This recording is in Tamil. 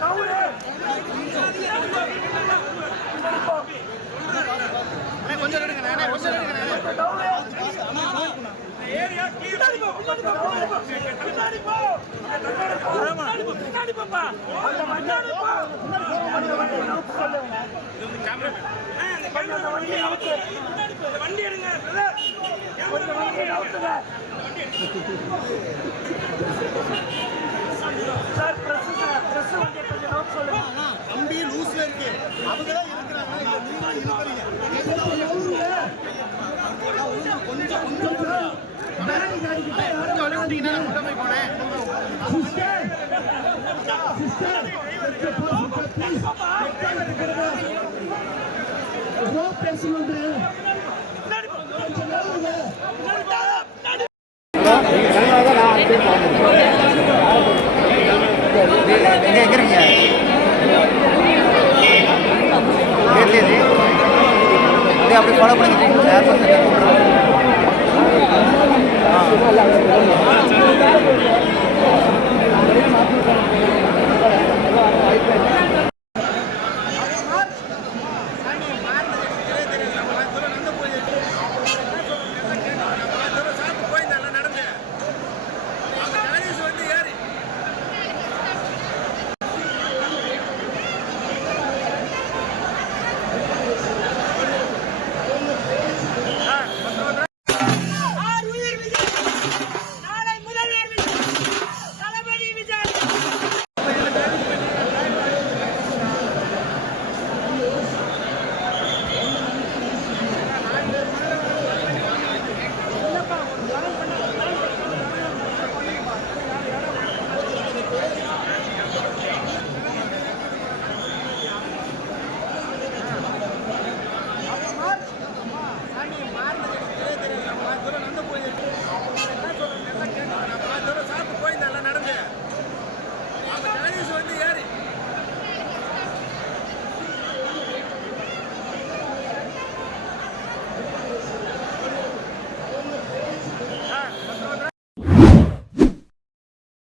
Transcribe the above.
நவுரு நவுரு வண்டி எடுங்க கொஞ்சம் வண்டி நவுத்துங்க சார் பிரஸ் சார் பிரஸ் வண்டி கொஞ்சம் நோட் சொல்லுங்க கம்பி லூஸ்ல இருக்கு அவங்க தான் இருக்கிறாங்க இல்ல நீங்களும் இருக்கிறீங்க கொஞ்சம் கொஞ்சம் உடம்பு போனேன் சிஸ்டர் சிஸ்டர் பேசுங்க எங்கே எங்கே இருக்கீங்க வீட்லேயே அப்படியே ஃபாலோ பண்ணி